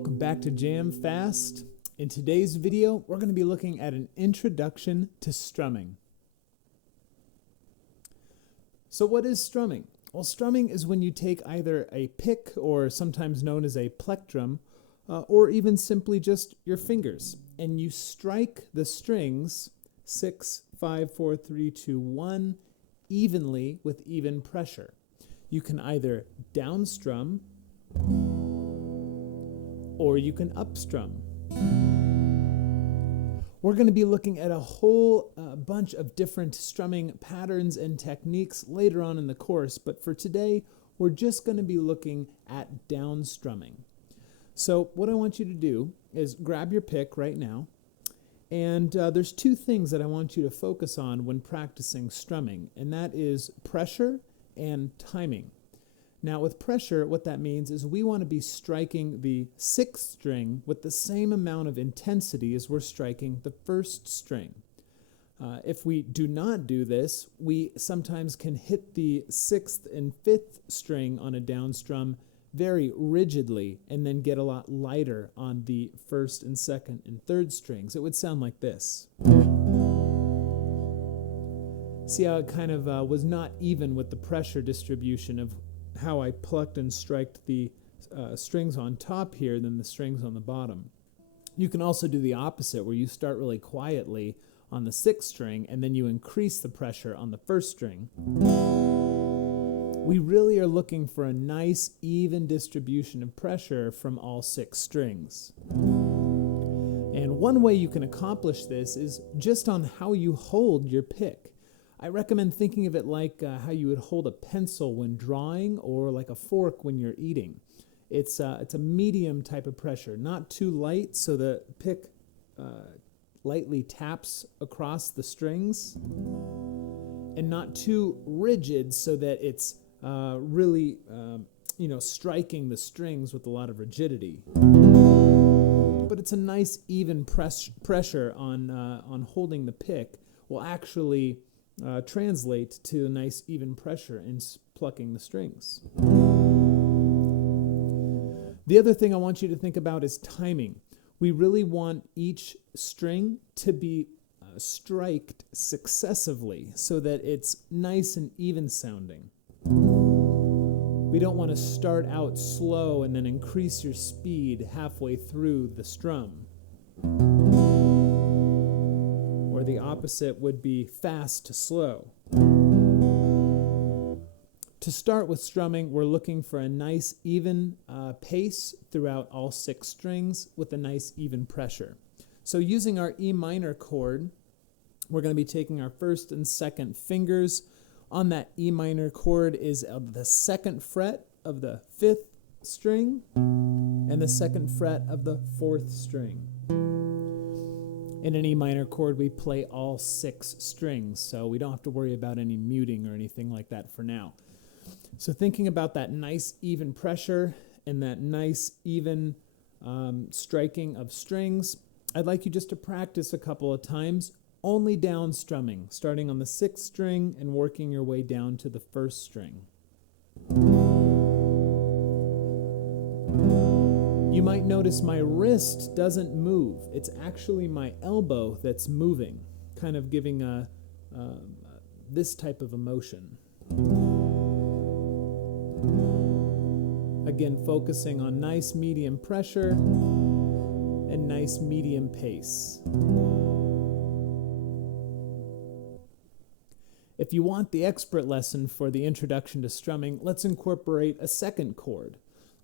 welcome back to Jam Fast. In today's video, we're going to be looking at an introduction to strumming. So what is strumming? Well, strumming is when you take either a pick, or sometimes known as a plectrum, or even simply just your fingers, and you strike the strings 6, 5, 4, 3, 2, 1 evenly with even pressure. You can either downstrum or you can upstrum. We're going to be looking at a whole bunch of different strumming patterns and techniques later on in the course, but for today, we're just going to be looking at downstrumming. So what I want you to do is grab your pick right now, and there's two things that I want you to focus on when practicing strumming, and that is pressure and timing. Now with pressure, what that means is we want to be striking the 6th string with the same amount of intensity as we're striking the 1st string. If we do not do this, we sometimes can hit the 6th and 5th string on a downstrum very rigidly and then get a lot lighter on the 1st and 2nd and 3rd strings. It would sound like this. See how it kind of was not even with the pressure distribution of how I plucked and striked the strings on top here than the strings on the bottom. You can also do the opposite, where you start really quietly on the 6th string and then you increase the pressure on the 1st string. We really are looking for a nice even distribution of pressure from all 6 strings. And one way you can accomplish this is just on how you hold your pick. I recommend thinking of it like how you would hold a pencil when drawing, or like a fork when you're eating. It's a medium type of pressure, not too light so the pick lightly taps across the strings, and not too rigid so that it's really striking the strings with a lot of rigidity. But it's a nice even pressure on holding the pick will actually translate to a nice even pressure in plucking the strings. The other thing I want you to think about is timing. We really want each string to be striked successively so that it's nice and even sounding. We don't want to start out slow and then increase your speed halfway through the strum. Or the opposite would be fast to slow. To start with strumming, we're looking for a nice even pace throughout all 6 strings with a nice even pressure. So using our E minor chord, we're going to be taking our 1st and 2nd fingers. On that E minor chord is the 2nd fret of the 5th string and the 2nd fret of the 4th string. In an E minor chord, we play all 6 strings, so we don't have to worry about any muting or anything like that for now. So thinking about that nice even pressure and that nice even striking of strings, I'd like you just to practice a couple of times, only down strumming, starting on the 6th string and working your way down to the 1st string. You might notice my wrist doesn't move. It's actually my elbow that's moving, kind of giving this type of emotion. Again, focusing on nice medium pressure and nice medium pace. If you want the expert lesson for the introduction to strumming, let's incorporate a 2nd chord.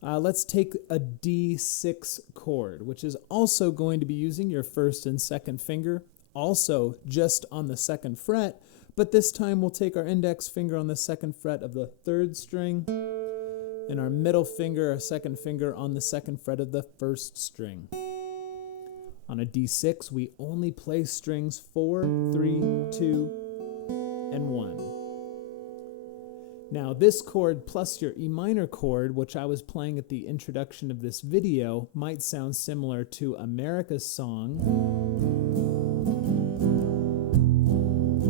Let's take a D6 chord, which is also going to be using your 1st and 2nd finger, also just on the 2nd fret, but this time we'll take our index finger on the 2nd fret of the 3rd string, and our middle finger, our 2nd finger, on the 2nd fret of the 1st string. On a D6, we only play strings 4, 3, 2, and 1. Now this chord plus your E minor chord, which I was playing at the introduction of this video, might sound similar to America's song,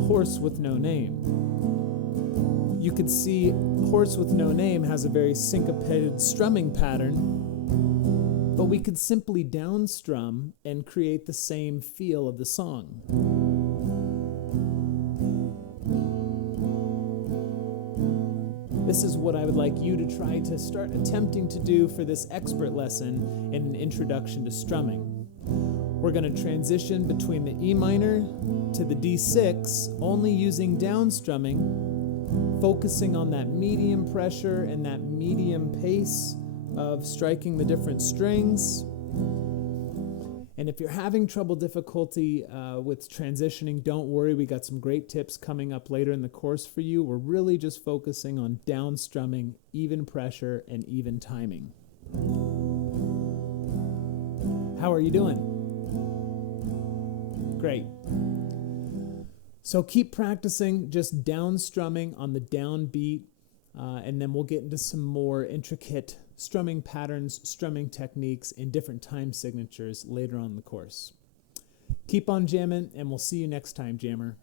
Horse with No Name. You could see Horse with No Name has a very syncopated strumming pattern, but we could simply down strum and create the same feel of the song. This is what I would like you to try to start attempting to do for this expert lesson in an introduction to strumming. We're going to transition between the E minor to the D6, only using down strumming, focusing on that medium pressure and that medium pace of striking the different strings. And if you're having difficulty with transitioning, don't worry. We got some great tips coming up later in the course for you. We're really just focusing on down strumming, even pressure, and even timing. How are you doing? Great. So keep practicing just down strumming on the downbeat, and then we'll get into some more intricate strumming patterns, strumming techniques, and different time signatures later on in the course. Keep on jamming, and we'll see you next time, Jammer.